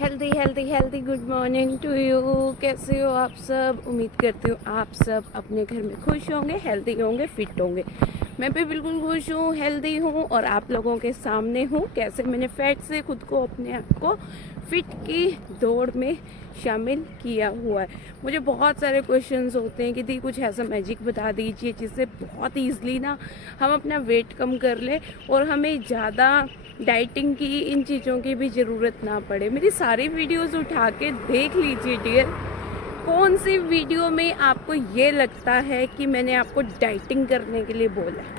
Healthy healthy healthy good morning to you. कैसे हो आप सब? उम्मीद करती हूँ आप सब अपने घर में खुश होंगे, हेल्दी होंगे, फिट होंगे। मैं भी बिल्कुल खुश हूँ, हेल्दी हूँ और आप लोगों के सामने हूँ कैसे मैंने फैट से खुद को, अपने आप को फिट की दौड़ में शामिल किया हुआ है। मुझे बहुत सारे क्वेश्चंस होते हैं कि दी कुछ ऐसा मैजिक बता दीजिए जिससे बहुत ईजली ना हम अपना वेट कम कर लें और हमें ज़्यादा डाइटिंग की, इन चीज़ों की भी ज़रूरत ना पड़े। मेरी सारी वीडियोस उठा के देख लीजिए डियर, कौन सी वीडियो में आपको ये लगता है कि मैंने आपको डाइटिंग करने के लिए बोला है?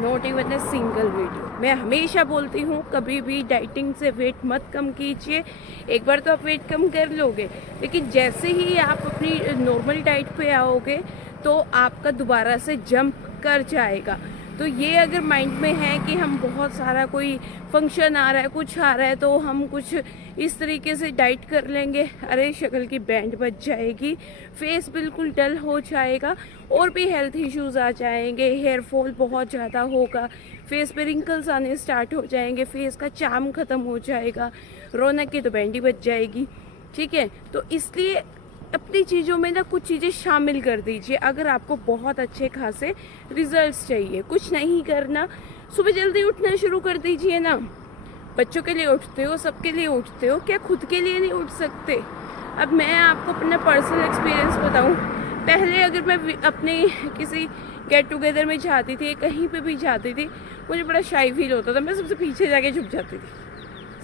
Not even a single video. मैं हमेशा बोलती हूँ कभी भी डाइटिंग से वेट मत कम कीजिए। एक बार तो आप वेट कम कर लोगे, लेकिन जैसे ही आप अपनी नॉर्मल डाइट पे आओगे तो आपका दोबारा से जंप कर जाएगा। तो ये अगर माइंड में है कि हम बहुत सारा कोई फंक्शन आ रहा है, कुछ आ रहा है, तो हम कुछ इस तरीके से डाइट कर लेंगे, अरे शक्ल की बैंड बच जाएगी, फेस बिल्कुल डल हो जाएगा और भी हेल्थ इश्यूज आ जाएंगे, हेयर फॉल बहुत ज़्यादा होगा, फेस पे रिंकल्स आने स्टार्ट हो जाएंगे, फेस का चार्म ख़त्म हो जाएगा, रौनक की तो बैंड ही बच जाएगी। ठीक है, तो इसलिए अपनी चीज़ों में ना कुछ चीज़ें शामिल कर दीजिए। अगर आपको बहुत अच्छे खासे रिजल्ट्स चाहिए, कुछ नहीं करना, सुबह जल्दी उठना शुरू कर दीजिए ना। बच्चों के लिए उठते हो, सबके लिए उठते हो, क्या खुद के लिए नहीं उठ सकते? अब मैं आपको अपना पर्सनल एक्सपीरियंस बताऊं, पहले अगर मैं अपने किसी गेट टुगेदर में जाती थी, कहीं पे भी जाती थी, मुझे बड़ा शाई फील होता था, मैं सबसे पीछे जाके छुप जाती थी।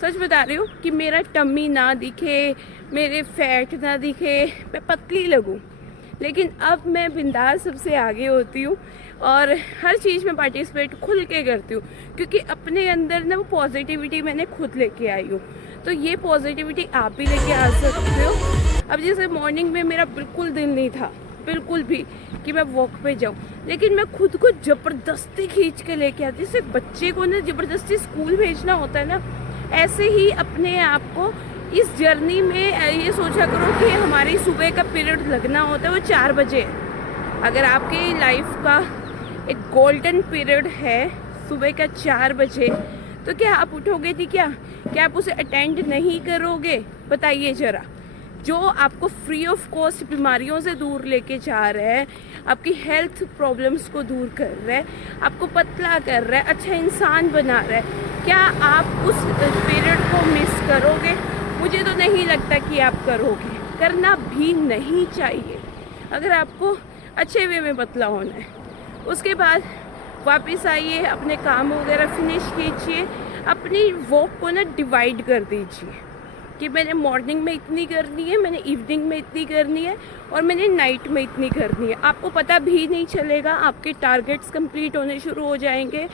सच बता रही हूँ कि मेरा टम्मी ना दिखे, मेरे फैट ना दिखे, मैं पतली लगूँ, लेकिन अब मैं बिंदास सबसे आगे होती हूँ और हर चीज़ में पार्टिसिपेट खुल के करती हूँ, क्योंकि अपने अंदर ना वो पॉजिटिविटी मैंने खुद लेके आई हूँ। तो ये पॉजिटिविटी आप भी लेके आ सकते हो। अब जैसे मॉर्निंग में मेरा बिल्कुल दिल नहीं था, बिल्कुल भी, कि मैं वॉक पे जाऊँ, लेकिन मैं खुद को ज़बरदस्ती खींच के लेके आती। जैसे बच्चे को ना ज़बरदस्ती स्कूल भेजना होता है ना, ऐसे ही अपने आप को इस जर्नी में ये सोचा करो कि हमारी सुबह का पीरियड लगना होता है वो 4 बजे। अगर आपकी लाइफ का एक गोल्डन पीरियड है सुबह का 4 बजे, तो क्या आप उठोगे थी? क्या आप उसे अटेंड नहीं करोगे? बताइए ज़रा। जो आपको फ्री ऑफ कॉस्ट बीमारियों से दूर लेके जा रहा है, आपकी हेल्थ प्रॉब्लम्स को दूर कर रहा है, आपको पतला कर रहा है, अच्छा इंसान बना रहा है, क्या आप उस पीरियड को मिस करोगे? मुझे तो नहीं लगता कि आप करोगे, करना भी नहीं चाहिए अगर आपको अच्छे वे में पतला होना है। उसके बाद वापस आइए, अपने काम वगैरह फिनिश कीजिए, अपनी वॉक को ना डिवाइड कर दीजिए कि मैंने मॉर्निंग में इतनी करनी है, मैंने इवनिंग में इतनी करनी है और मैंने नाइट में इतनी करनी है। आपको पता भी नहीं चलेगा, आपके टारगेट्स कंप्लीट होने शुरू हो जाएंगे।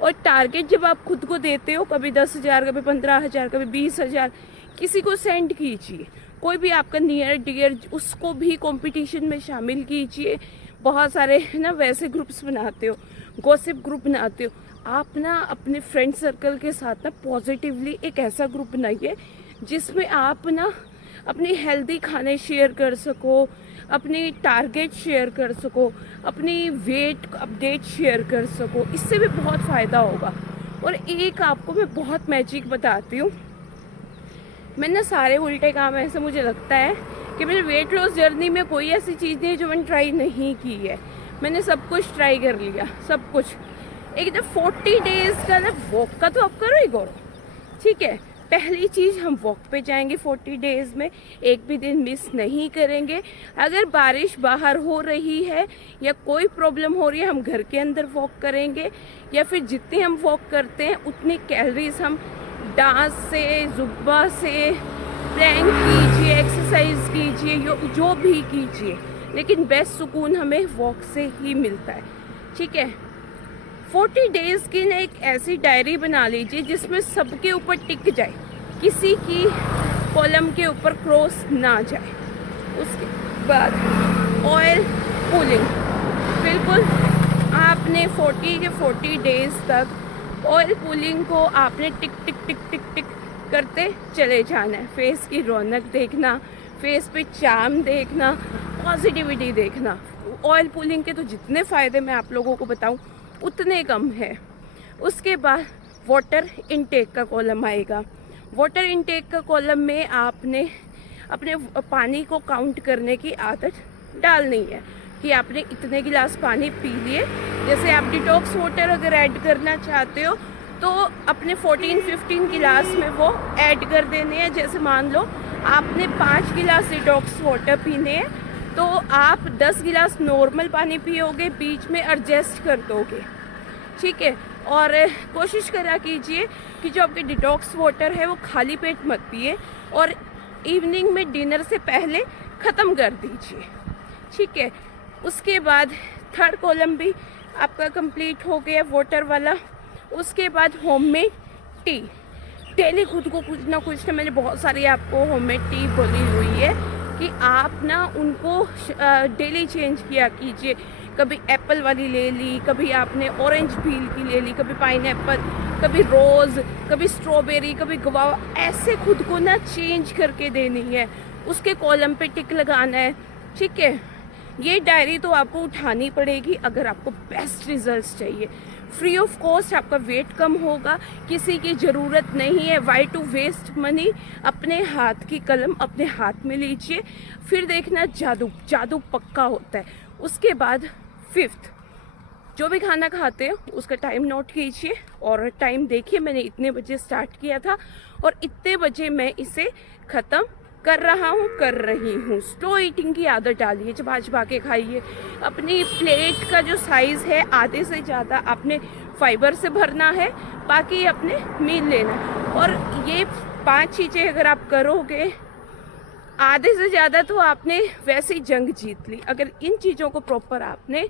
और टारगेट जब आप खुद को देते हो, कभी 10,000, कभी 15,000, कभी 20,000, किसी को सेंड कीजिए, कोई भी आपका नियर डियर, उसको भी कंपटीशन में शामिल कीजिए। बहुत सारे ना वैसे ग्रुप्स बनाते हो, गॉसिप ग्रुप बनाते हो, आप ना अपने फ्रेंड सर्कल के साथ ना पॉजिटिवली एक ऐसा ग्रुप बनाइए जिसमें आप ना अपनी हेल्दी खाने शेयर कर सको, अपनी टारगेट शेयर कर सको, अपनी वेट अपडेट शेयर कर सको, इससे भी बहुत फ़ायदा होगा। और एक आपको मैं बहुत मैजिक बताती हूँ, मैंने ना सारे उल्टे काम, ऐसे मुझे लगता है कि मेरे वेट लॉस जर्नी में कोई ऐसी चीज़ नहीं जो मैंने ट्राई नहीं की है। मैंने सब कुछ ट्राई कर लिया, सब कुछ। एक ना 40 डेज़ का ना वॉक का तो आप करो ही करो, ठीक है। पहली चीज़, हम वॉक पे जाएंगे 40 डेज़ में, एक भी दिन मिस नहीं करेंगे। अगर बारिश बाहर हो रही है या कोई प्रॉब्लम हो रही है, हम घर के अंदर वॉक करेंगे, या फिर जितनी हम वॉक करते हैं उतनी कैलोरीज हम डांस से, जुब्बा से, प्लैंक कीजिए, एक्सरसाइज कीजिए, जो भी कीजिए, लेकिन बेस्ट सुकून हमें वॉक से ही मिलता है, ठीक है। 40 डेज़ की ना एक ऐसी डायरी बना लीजिए जिसमें सबके ऊपर टिक जाए, किसी की कॉलम के ऊपर क्रॉस ना जाए। उसके बाद ऑयल पुलिंग, बिल्कुल आपने 40 डेज़ तक ऑयल पुलिंग को आपने टिक टिक टिक टिक टिक करते चले जाना है। फेस की रौनक देखना, फेस पे चार्म देखना, पॉजिटिविटी देखना। ऑयल पुलिंग के तो जितने फ़ायदे मैं आप लोगों को बताऊं उतने कम है। उसके बाद वाटर इनटेक का कॉलम आएगा, वाटर इनटेक का कॉलम में आपने अपने पानी को काउंट करने की आदत डालनी है कि आपने इतने गिलास पानी पी लिए। जैसे आप डिटॉक्स वाटर अगर ऐड करना चाहते हो तो अपने 14-15 गिलास में वो ऐड कर देने हैं। जैसे मान लो आपने 5 गिलास डिटॉक्स वाटर पीने हैं तो आप 10 गिलास नॉर्मल पानी पियोगे, बीच में एडजस्ट कर दोगे, ठीक है। और कोशिश करा कीजिए कि जो आपके डिटॉक्स वाटर है वो खाली पेट मत पिए और इवनिंग में डिनर से पहले ख़त्म कर दीजिए, ठीक है। उसके बाद थर्ड कॉलम भी आपका कंप्लीट हो गया वाटर वाला। उसके बाद होममेड टी, डेली खुद को कुछ ना कुछ, मैंने बहुत सारी आपको होममेड टी बोली हुई है कि आप ना उनको डेली चेंज किया कीजिए। कभी एप्पल वाली ले ली, कभी आपने ऑरेंज पील की ले ली, कभी पाइनएप्पल, कभी रोज़, कभी स्ट्रॉबेरी, कभी गुआवा, ऐसे खुद को ना चेंज करके देनी है। उसके कॉलम पे टिक लगाना है, ठीक है। ये डायरी तो आपको उठानी पड़ेगी अगर आपको बेस्ट रिजल्ट्स चाहिए। फ्री ऑफ कॉस्ट आपका वेट कम होगा, किसी की ज़रूरत नहीं है। Why to waste money. अपने हाथ की कलम अपने हाथ में लीजिए, फिर देखना जादू जादू पक्का होता है। उसके बाद फिफ्थ, जो भी खाना खाते हो उसका टाइम नोट कीजिए और टाइम देखिए। मैंने इतने बजे स्टार्ट किया था और इतने बजे मैं इसे ख़त्म कर रहा हूँ, कर रही हूँ। स्लो ईटिंग की आदत डालिए, चबा के खाइए। अपनी प्लेट का जो साइज़ है आधे से ज़्यादा आपने फाइबर से भरना है, बाकी अपने मील लेना है। और ये 5 चीज़ें अगर आप करोगे, आधे से ज़्यादा तो आपने वैसे ही जंग जीत ली अगर इन चीज़ों को प्रॉपर आपने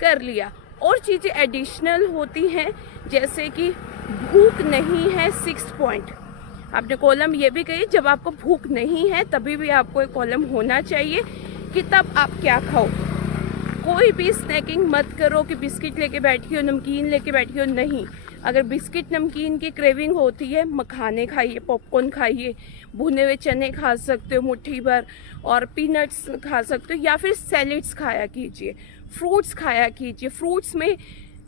कर लिया। और चीज़ें एडिशनल होती हैं जैसे कि भूख नहीं है, 6th पॉइंट आपने कॉलम ये भी कही, जब आपको भूख नहीं है तभी भी आपको एक कॉलम होना चाहिए कि तब आप क्या खाओ। कोई भी स्नैकिंग मत करो कि बिस्किट लेके बैठी हो, नमकीन लेके बैठी हो, नहीं। अगर बिस्किट नमकीन की क्रेविंग होती है, मखाने खाइए, पॉपकॉर्न खाइए, भुने हुए चने खा सकते हो मुट्ठी भर, और पीनट्स खा सकते हो, या फिर सैलेड्स खाया कीजिए, फ्रूट्स खाया कीजिए। फ्रूट्स में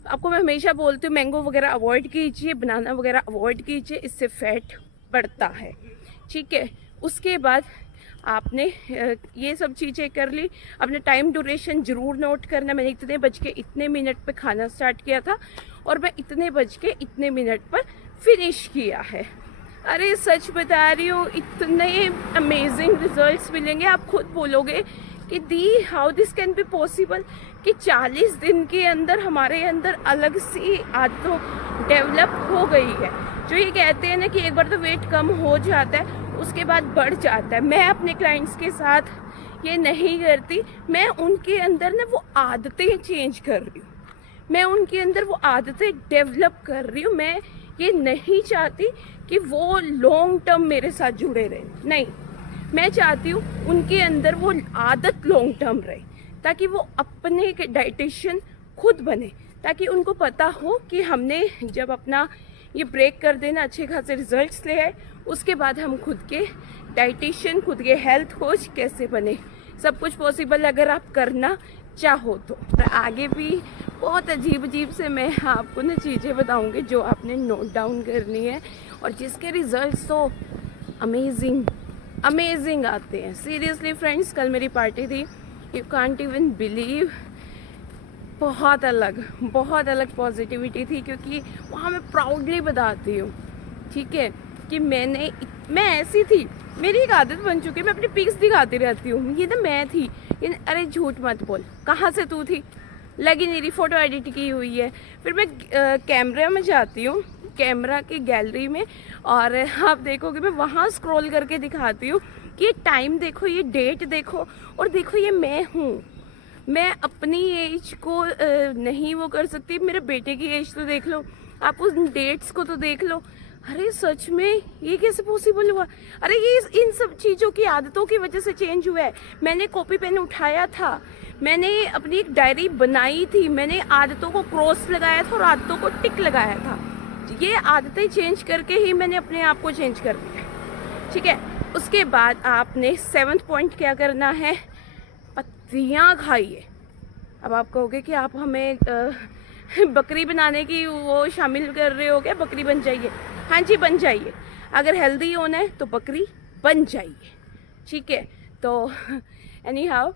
आपको मैं हमेशा बोलती हूँ मैंगो वगैरह अवॉइड कीजिए, बनाना वगैरह अवॉइड कीजिए, इससे फैट बढ़ता है, ठीक है। उसके बाद आपने ये सब चीज़ें कर ली। अपने टाइम ड्यूरेशन ज़रूर नोट करना। मैंने इतने बज के इतने मिनट पे खाना स्टार्ट किया था और मैं इतने बज के इतने मिनट पर फिनिश किया है। अरे सच बता रही हूँ, इतने अमेजिंग रिजल्ट्स मिलेंगे, आप खुद बोलोगे कि the how this can be possible, कि 40 दिन के अंदर हमारे अंदर अलग सी आदत डेवलप हो गई है। जो ये कहते हैं ना कि एक बार तो वेट कम हो जाता है उसके बाद बढ़ जाता है, मैं अपने क्लाइंट्स के साथ ये नहीं करती। मैं उनके अंदर ना वो आदतें चेंज कर रही हूँ, मैं उनके अंदर वो आदतें डेवलप कर रही हूँ। मैं ये नहीं चाहती कि वो लॉन्ग टर्म मेरे साथ जुड़े रहे, नहीं। मैं चाहती हूँ उनके अंदर वो आदत लॉन्ग टर्म रहे, ताकि वो अपने के डाइटिशियन खुद बने, ताकि उनको पता हो कि हमने जब अपना ये ब्रेक कर देना, अच्छे खासे रिजल्ट्स ले आए, उसके बाद हम खुद के डाइटिशियन, खुद के हेल्थ कोच कैसे बने। सब कुछ पॉसिबल अगर आप करना चाहो तो। आगे भी बहुत अजीब अजीब से मैं आपको ना चीज़ें बताऊंगी जो आपने नोट डाउन करनी है और जिसके रिजल्ट्स तो अमेजिंग आते हैं। सीरियसली फ्रेंड्स, कल मेरी पार्टी थी, यू कांट इवन बिलीव। बहुत अलग पॉजिटिविटी थी, क्योंकि वहाँ मैं प्राउडली बताती हूँ, ठीक है, कि मैं ऐसी थी, मेरी एक आदत बन चुकी है, मैं अपनी पिक्स दिखाती रहती हूँ। ये ना मैं थी, ये अरे झूठ मत बोल, कहाँ से तू थी, लगी नहीं रही, फ़ोटो एडिट की हुई है। फिर मैं कैमरा में जाती हूँ, कैमरा की गैलरी में, और आप देखोगे मैं वहाँ स्क्रॉल करके दिखाती हूँ कि ये टाइम देखो, ये डेट देखो, और देखो ये मैं हूँ। मैं अपनी एज को नहीं वो कर सकती, मेरे बेटे की एज तो देख लो, आप उस डेट्स को तो देख लो। अरे सच में ये कैसे पॉसिबल हुआ? अरे ये इन सब चीज़ों की आदतों की वजह से चेंज हुआ है। मैंने कॉपी पेन उठाया था, मैंने अपनी एक डायरी बनाई थी, मैंने आदतों को क्रॉस लगाया था और आदतों को टिक लगाया था। ये आदतें चेंज करके ही मैंने अपने आप को चेंज कर दिया, ठीक है। उसके बाद आपने 7th पॉइंट क्या करना है, पत्तियाँ खाइए। अब आप कहोगे कि आप हमें बकरी बनाने की वो शामिल कर रहे हो क्या, बकरी बन जाइए। हाँ जी, बन जाइए। अगर हेल्दी होना है तो बकरी बन जाइए, ठीक है। तो एनी हाउ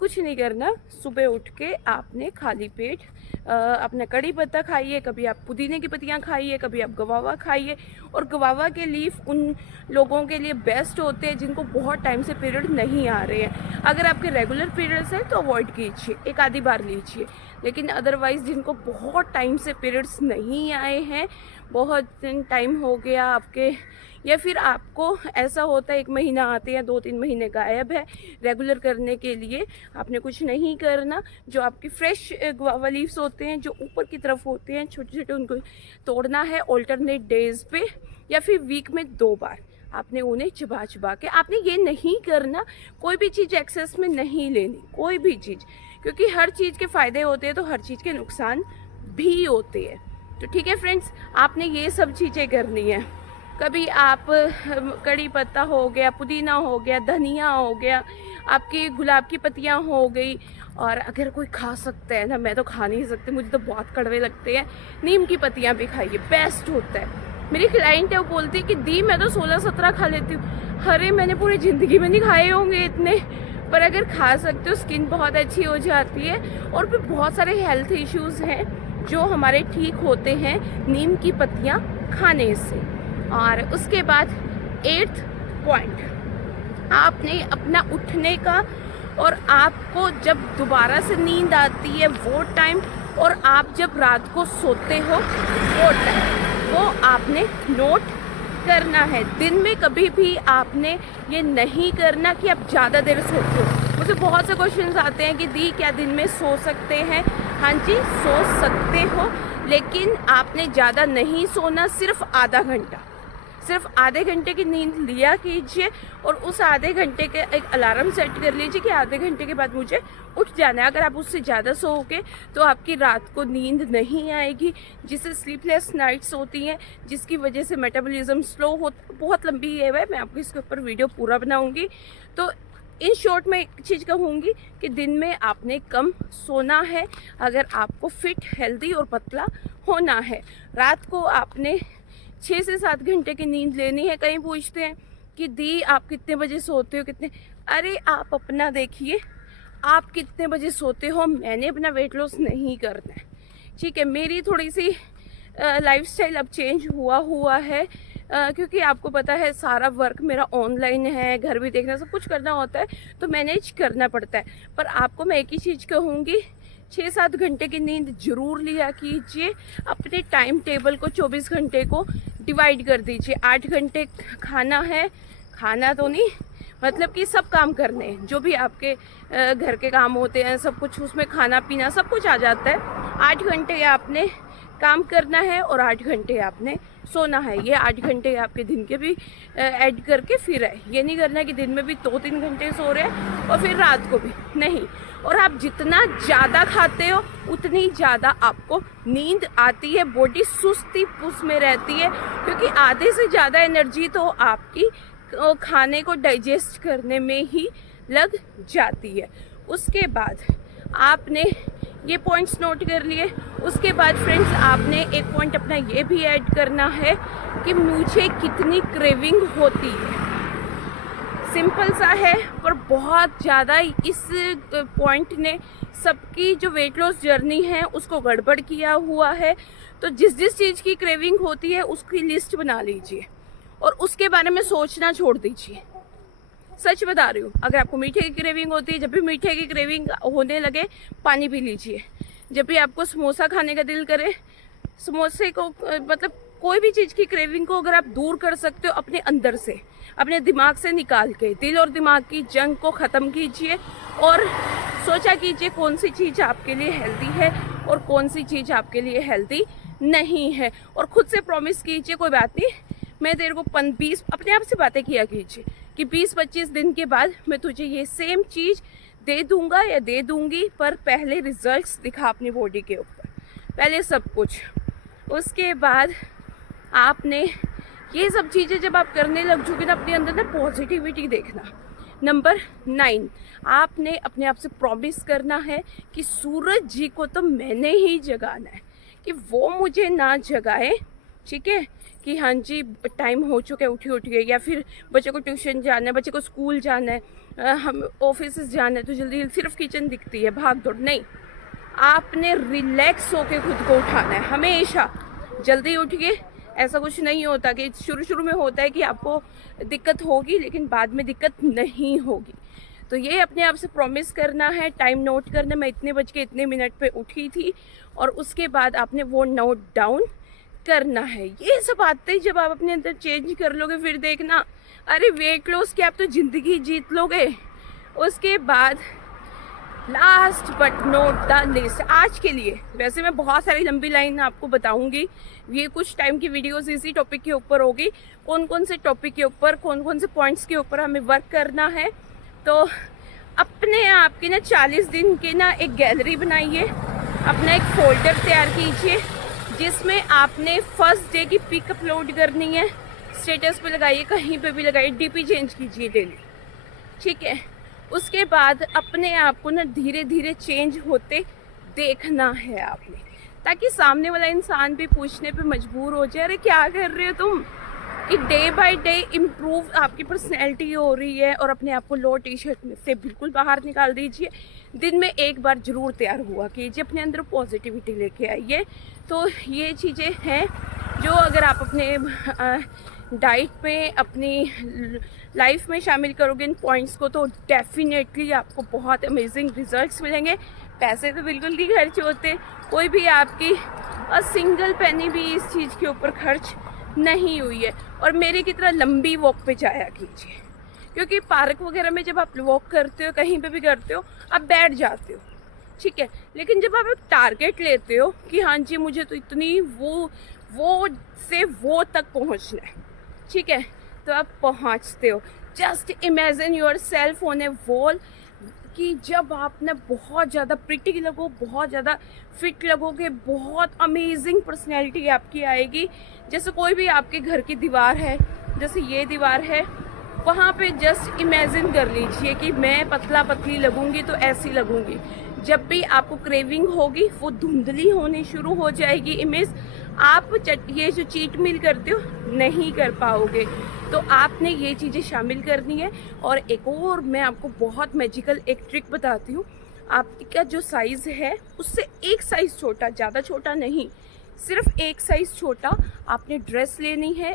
कुछ नहीं करना, सुबह उठ के आपने खाली पेट अपना कड़ी पत्ता खाइए, कभी आप पुदीने की पत्तियां खाइए, कभी आप गवावा खाइए। और गवावा के लीफ उन लोगों के लिए बेस्ट होते हैं जिनको बहुत टाइम से पीरियड नहीं आ रहे हैं। अगर आपके रेगुलर पीरियड्स हैं तो अवॉइड कीजिए, एक आधी बार लीजिए। लेकिन अदरवाइज़ जिनको बहुत टाइम से पीरियड्स नहीं आए हैं, बहुत टाइम हो गया आपके, या फिर आपको ऐसा होता है 1 महीना आते हैं 2-3 महीने गायब है, रेगुलर करने के लिए आपने कुछ नहीं करना। जो आपकी फ्रेश गुआवा लीव्स होते हैं जो ऊपर की तरफ होते हैं छोटे छोटे, उनको तोड़ना है ऑल्टरनेट डेज पे या फिर वीक में 2 बार। आपने उन्हें चबा चबा के, आपने ये नहीं करना कोई भी चीज़ एक्सेस में नहीं लेनी, कोई भी चीज़, क्योंकि हर चीज़ के फ़ायदे होते हैं तो हर चीज़ के नुकसान भी होते हैं। तो ठीक है फ्रेंड्स, आपने ये सब चीज़ें करनी है। कभी आप कड़ी पत्ता हो गया, पुदीना हो गया, धनिया हो गया, आपकी गुलाब की पत्तियां हो गई, और अगर कोई खा सकता है ना, मैं तो खा नहीं सकती, मुझे तो बहुत कड़वे लगते हैं, नीम की पत्तियां भी खाइए, बेस्ट होता है। मेरी क्लाइंट है वो बोलती है कि दी मैं तो 16-17 खा लेती हूँ। अरे मैंने पूरी ज़िंदगी में नहीं खाए होंगे इतने, पर अगर खा सकते हो स्किन बहुत अच्छी हो जाती है। और फिर बहुत सारे हेल्थ इश्यूज़ हैं जो हमारे ठीक होते हैं नीम की पत्तियाँ खाने से। और उसके बाद 8th पॉइंट, आपने अपना उठने का, और आपको जब दोबारा से नींद आती है वो टाइम, और आप जब रात को सोते हो वो टाइम, वो आपने नोट करना है। दिन में कभी भी आपने ये नहीं करना कि आप ज़्यादा देर सोते हो। मुझे बहुत से क्वेश्चंस आते हैं कि दी क्या दिन में सो सकते हैं? हाँ जी, सो सकते हो, लेकिन आपने ज़्यादा नहीं सोना, सिर्फ आधा घंटा, सिर्फ आधे घंटे की नींद लिया कीजिए। और उस आधे घंटे के एक अलार्म सेट कर लीजिए कि आधे घंटे के बाद मुझे उठ जाना है। अगर आप उससे ज़्यादा सोओगे तो आपकी रात को नींद नहीं आएगी, जिससे स्लीपलेस नाइट्स होती हैं, जिसकी वजह से मेटाबॉलिज्म स्लो हो। बहुत लंबी है वह, मैं आपको इसके ऊपर वीडियो पूरा बनाऊंगी। तो इन शॉर्ट मैं एक चीज़ कहूँगी कि दिन में आपने कम सोना है अगर आपको फिट, हेल्दी और पतला होना है। रात को आपने 6 से 7 घंटे की नींद लेनी है। कहीं पूछते हैं कि दी आप कितने बजे सोते हो, कितने, अरे आप अपना देखिए, आप कितने बजे सोते हो। मैंने अपना वेट लॉस नहीं करना है, ठीक है। मेरी थोड़ी सी लाइफस्टाइल अब चेंज हुआ है, क्योंकि आपको पता है सारा वर्क मेरा ऑनलाइन है, घर भी देखना, सब कुछ करना होता है, तो मैनेज करना पड़ता है। पर आपको मैं एक ही चीज़ कहूँगी, 6-7 घंटे की नींद जरूर लिया कीजिए। अपने टाइम टेबल को 24 घंटे को डिवाइड कर दीजिए। 8 घंटे खाना है, खाना तो नहीं, मतलब कि सब काम करने हैं, जो भी आपके घर के काम होते हैं, सब कुछ उसमें खाना पीना सब कुछ आ जाता है। 8 घंटे आपने काम करना है और 8 घंटे आपने सोना है। ये 8 घंटे आपके दिन के भी ऐड करके फिर है। ये नहीं करना कि दिन में भी 2-3 घंटे सो रहे हैं और फिर रात को भी नहीं। और आप जितना ज़्यादा खाते हो उतनी ज़्यादा आपको नींद आती है, बॉडी सुस्ती पुस में रहती है, क्योंकि आधे से ज़्यादा एनर्जी तो आपकी खाने को डाइजेस्ट करने में ही लग जाती है। उसके बाद आपने ये पॉइंट्स नोट कर लिए। उसके बाद फ्रेंड्स आपने एक पॉइंट अपना ये भी ऐड करना है कि मुझे कितनी क्रेविंग होती है। सिंपल सा है पर बहुत ज़्यादा इस पॉइंट ने सबकी जो वेट लॉस जर्नी है उसको गड़बड़ किया हुआ है। तो जिस जिस चीज़ की क्रेविंग होती है उसकी लिस्ट बना लीजिए और उसके बारे में सोचना छोड़ दीजिए। सच बता रही हूँ, अगर आपको मीठे की क्रेविंग होती है, जब भी मीठे की क्रेविंग होने लगे पानी पी लीजिए। जब भी आपको समोसा खाने का दिल करे, समोसे को मतलब कोई भी चीज़ की क्रेविंग को अगर आप दूर कर सकते हो अपने अंदर से, अपने दिमाग से निकाल के, दिल और दिमाग की जंग को ख़त्म कीजिए और सोचा कीजिए कौन सी चीज़ आपके लिए हेल्दी है और कौन सी चीज़ आपके लिए हेल्दी नहीं है। और खुद से प्रॉमिस कीजिए, कोई बात नहीं, मैं तेरे को 20 अपने आप से बातें किया कीजिए कि 20-25 दिन के बाद मैं तुझे ये सेम चीज़ दे दूंगा या दे दूंगी, पर पहले रिजल्ट्स दिखा अपनी बॉडी के ऊपर, पहले सब कुछ। उसके बाद आपने ये सब चीज़ें जब आप करने लग चुके ना, अपने अंदर ना पॉजिटिविटी देखना। नंबर 9, आपने अपने आप से प्रॉमिस करना है कि सूरज जी को तो मैंने ही जगाना है, कि वो मुझे ना जगाए, ठीक है, कि हाँ जी टाइम हो चुका है, उठिए, या फिर बच्चे को ट्यूशन जाना है, बच्चे को स्कूल जाना है, हम ऑफिस जाना है, तो जल्दी सिर्फ किचन दिखती है, भाग दौड़ नहीं। आपने रिलैक्स होके खुद को उठाना है हमेशा। जल्दी उठिए, ऐसा कुछ नहीं होता कि शुरू में होता है कि आपको दिक्कत होगी, लेकिन बाद में दिक्कत नहीं होगी। तो ये अपने आप से प्रॉमिस करना है, टाइम नोट करना। मैं इतने बज के इतने मिनट पे उठी थी, और उसके बाद आपने वो नोट डाउन करना है। ये सब बातें जब आप अपने अंदर चेंज कर लोगे, फिर देखना अरे वेट लॉस की आप तो ज़िंदगी जीत लोगे। उसके बाद last but not the list, आज के लिए वैसे मैं बहुत सारी लंबी लाइन आपको बताऊंगी, ये कुछ टाइम की वीडियोस इसी टॉपिक के ऊपर होगी, कौन कौन से टॉपिक के ऊपर, कौन कौन से पॉइंट्स के ऊपर हमें वर्क करना है। तो अपने आप की ना 40 दिन की ना एक गैलरी बनाइए, अपना एक फोल्डर तैयार कीजिए जिसमें आपने फर्स्ट डे की पिक अपलोड करनी है, स्टेटस पे लगाइए, कहीं पे भी लगाइए, डीपी चेंज कीजिए डेली, ठीक है। उसके बाद अपने आप को ना धीरे धीरे चेंज होते देखना है आपने, ताकि सामने वाला इंसान भी पूछने पे मजबूर हो जाए, अरे क्या कर रहे हो तुम। कि डे बाय डे इम्प्रूव आपकी पर्सनैलिटी हो रही है, और अपने आप को लो टी शर्ट में से बिल्कुल बाहर निकाल दीजिए। दिन में एक बार जरूर तैयार हुआ कीजिए, अपने अंदर पॉजिटिविटी लेके आइए। तो ये चीज़ें हैं जो अगर आप अपने डाइट में, अपनी लाइफ में शामिल करोगे इन पॉइंट्स को, तो डेफिनेटली आपको बहुत अमेजिंग रिजल्ट्स मिलेंगे। पैसे तो बिल्कुल नहीं खर्च होते, कोई भी आपकी सिंगल पेनी भी इस चीज़ के ऊपर खर्च नहीं हुई है। और मेरे की तरह लंबी वॉक पे जाया कीजिए, क्योंकि पार्क वगैरह में जब आप वॉक करते हो, कहीं पे भी करते हो, आप बैठ जाते हो, ठीक है। लेकिन जब आप एक टारगेट लेते हो कि हाँ जी मुझे तो इतनी वो से वो तक पहुंचना है, ठीक है, तो आप पहुंचते हो। Just imagine your self on A wall, कि जब आप ना बहुत ज़्यादा प्रिटी लगो, बहुत ज़्यादा फिट लगोगे, बहुत अमेजिंग पर्सनैलिटी आपकी आएगी। जैसे कोई भी आपके घर की दीवार है, जैसे ये दीवार है, वहाँ पे जस्ट इमेजिन कर लीजिए कि मैं पतला पतली लगूंगी तो ऐसी लगूंगी। जब भी आपको क्रेविंग होगी वो धुंधली होनी शुरू हो जाएगी इमेज, आप ये जो चीट मील करते हो नहीं कर पाओगे। तो आपने ये चीज़ें शामिल करनी है। और एक और मैं आपको बहुत मैजिकल एक ट्रिक बताती हूँ। आपका जो साइज़ है उससे एक साइज़ छोटा, ज़्यादा छोटा नहीं, सिर्फ एक साइज़ छोटा आपने ड्रेस लेनी है,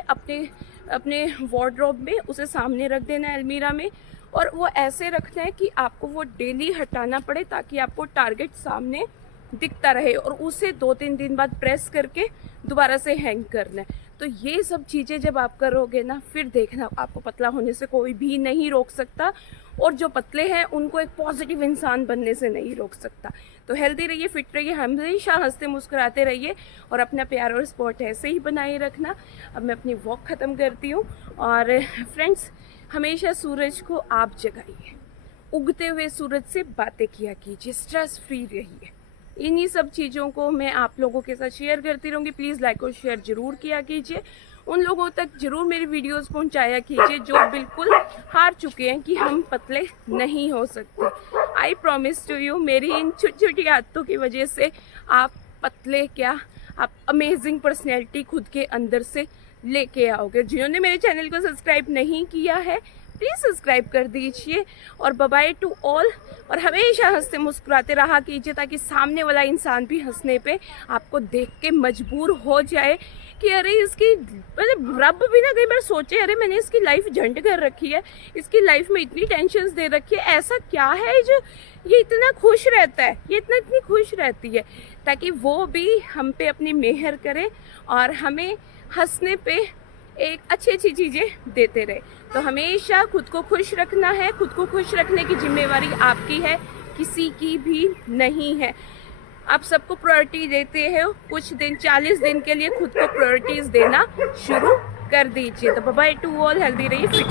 अपने वार्डरोब में उसे सामने रख देना है, अलमीरा में, और वो ऐसे रखना है कि आपको वो डेली हटाना पड़े, ताकि आपको टारगेट सामने दिखता रहे, और उसे 2-3 दिन बाद प्रेस करके दोबारा से हैंग करना है। तो ये सब चीज़ें जब आप करोगे ना, फिर देखना आपको पतला होने से कोई भी नहीं रोक सकता, और जो पतले हैं उनको एक पॉजिटिव इंसान बनने से नहीं रोक सकता। तो हेल्दी रहिए, फिट रहिए, हमेशा हंसते मुस्कुराते रहिए, और अपना प्यार और सपोर्ट ऐसे ही बनाए रखना। अब मैं अपनी वॉक ख़त्म करती हूँ। और फ्रेंड्स, हमेशा सूरज को आप जगाइए, उगते हुए सूरज से बातें किया कीजिए, स्ट्रेस फ्री रहिए। इन्हीं सब चीज़ों को मैं आप लोगों के साथ शेयर करती रहूँगी। प्लीज़ लाइक और शेयर ज़रूर किया कीजिए, उन लोगों तक ज़रूर मेरी वीडियोस पहुंचाया कीजिए जो बिल्कुल हार चुके हैं कि हम पतले नहीं हो सकते। आई प्रॉमिस टू यू, मेरी इन छोटी छोटी आदतों की वजह से आप पतले क्या, आप अमेजिंग पर्सनैलिटी खुद के अंदर से लेके आओगे। जिन्होंने मेरे चैनल को सब्सक्राइब नहीं किया है, प्लीज़ सब्सक्राइब कर दीजिए। और बाय टू ऑल, और हमेशा हंसते मुस्कुराते रहा कीजिए, ताकि सामने वाला इंसान भी हंसने पे आपको देख के मजबूर हो जाए कि अरे इसकी, मतलब रब भी ना कई बार सोचे अरे मैंने इसकी लाइफ झंड कर रखी है, इसकी लाइफ में इतनी टेंशन्स दे रखी है, ऐसा क्या है जो ये इतना खुश रहता है, ये इतनी खुश रहती है, ताकि वो भी हम पे अपनी मेहर करे और हमें हंसने पे एक अच्छी अच्छी चीज़ें देते रहे। तो हमेशा खुद को खुश रखना है, खुद को खुश रखने की जिम्मेवारी आपकी है, किसी की भी नहीं है। आप सबको प्रायोरिटी देते हो, कुछ दिन 40 दिन के लिए खुद को प्रायोरिटीज देना शुरू कर दीजिए। तो बाय टू ऑल, हेल्दी रहिए, फिट